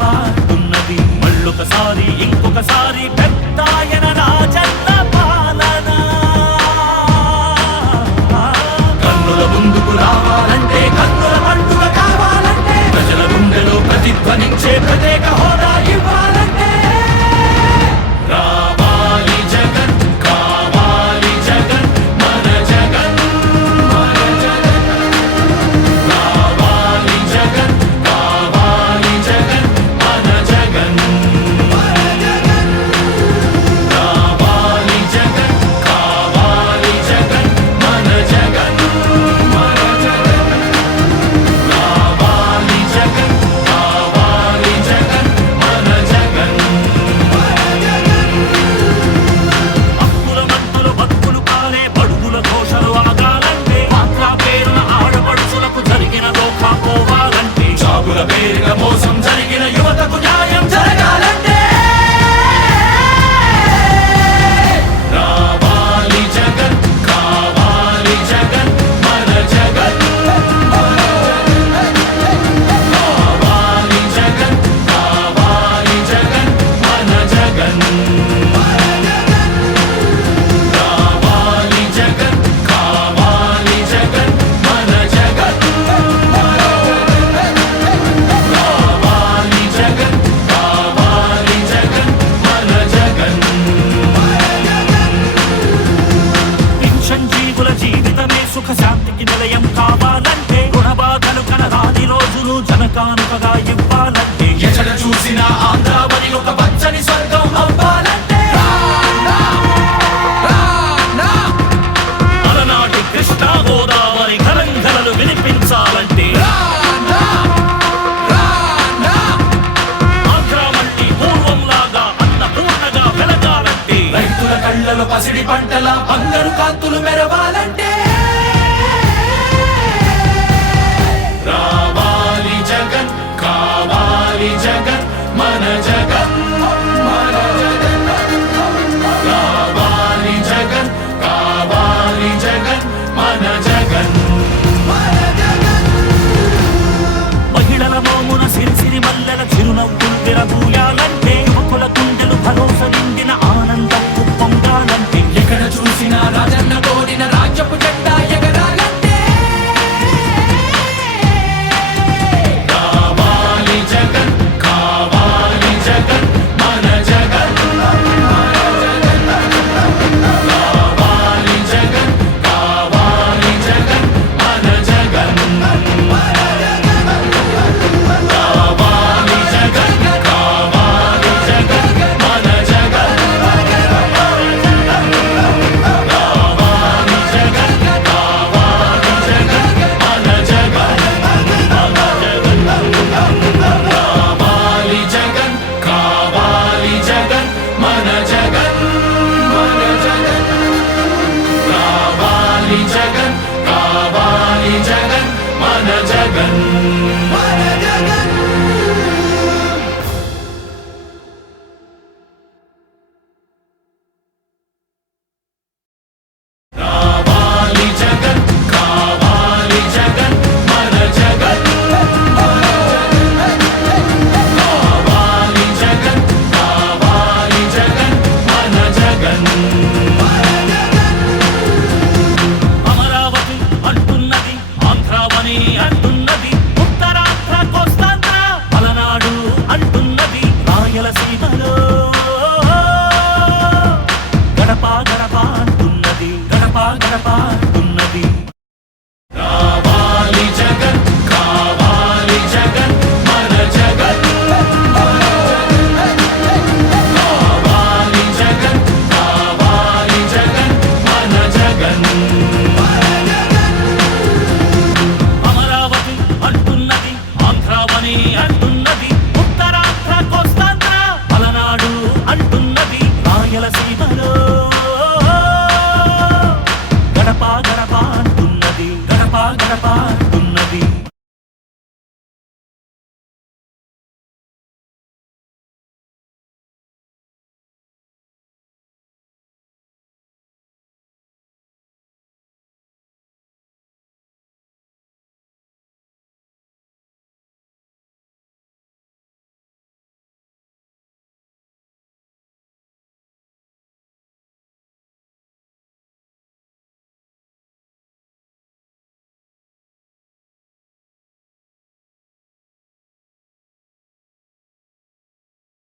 పాడుతున్నది మళ్ళొకసారి ఇంకొకసారి పెద్దాయన రాజన్న పాలన కన్నుల ముందుకు రావాలంటే కన్నుల పండుగ కావాలంటే ప్రజల గుండెలో ప్రతిధ్వనించే ప్రత్యేక హోదా ఇవ్వాలంటే రావాలి జగన్ కావాలి జగన్ మన జగన్ మన జగన్ రావాలి జగన్ కావాలి జగన్ మన జగన్ మన జగన్ రావాలి జగన్ కావాలి జగన్ మన జగన్ మన జగన్ రావాలి జగన్ కావాలి జగన్ మన జగన్ హక్కుల మంతులు బతుకులు కాలే బడుగుల ఘోషలు ఆగాలంటే మాత్రా పేరున ఆడపడుచులకు జరిగిన దోఖా పోవాలంటే జాబుల పేరున మోసం జరిగిన యువతకు న్యాయం జరగాలంటే రావాలి జగన్ కావాలి జగన్ మన జగన్ రావాలి జగన్ కావాలి జగన్ మన జగన్ రావాలి జగన్ కావాలి జగన్ మన జగన్ రావాలి జగన్ కావాలి జగన్ మన జగన్ పింఛన్ జీవుల జీవితమే సుఖ శాంతికి నిలయం కావాలంటే రుణ బాధలు కనరాని రోజులు జనకానుకగా ఇవ్వాలంటే ఎక్కడ చూసినా ఆంధ్రావని ఒక పచ్చని స్వర్గం అవ్వాలంటే అలనాటి కృష్ణా గోదావరి కలంకలలు వినిపించాలంటే ఆంధ్రా మళ్ళీ పూర్వంలాగా అన్నపూర్ణగా వెలగాలంటే రైతుల కళ్ళలో పసిడి పంటల బంగారు కాంతులు మెరవాలంటే రావాలి జగన్ కావాలి జగన్ మన జగన్ మన జగన్ రావాలి జగన్ కావాలి జగన్ మన జగన్ మన జగన్ మహిళల మోమున సిరిసిరి మల్లెల చిరునవ్వులు విరబూయాలంటే యువకుల గుండెలు భరోసా నిండిన ఆనందపు పొంగాలంటే ఎక్కడ చూసినా రాజన్న కోరిన రాజ్యపు జెండా ఎగరాలంటే రావాలి జగన్ కావాలి జగన్ మన జగన్ రావాలి జగన్ కావాలి జగన్ మన జగన్ రావాలి జగన్ కావాలి జగన్ మన జగన్ రావాలి జగన్ కావాలి జగన్ మన జగన్ రావాలి జగన్ కావాలి జగన్ మన జగన్ మన జగన్ రావాలి జగన్ కావాలి జగన్ మన జగన్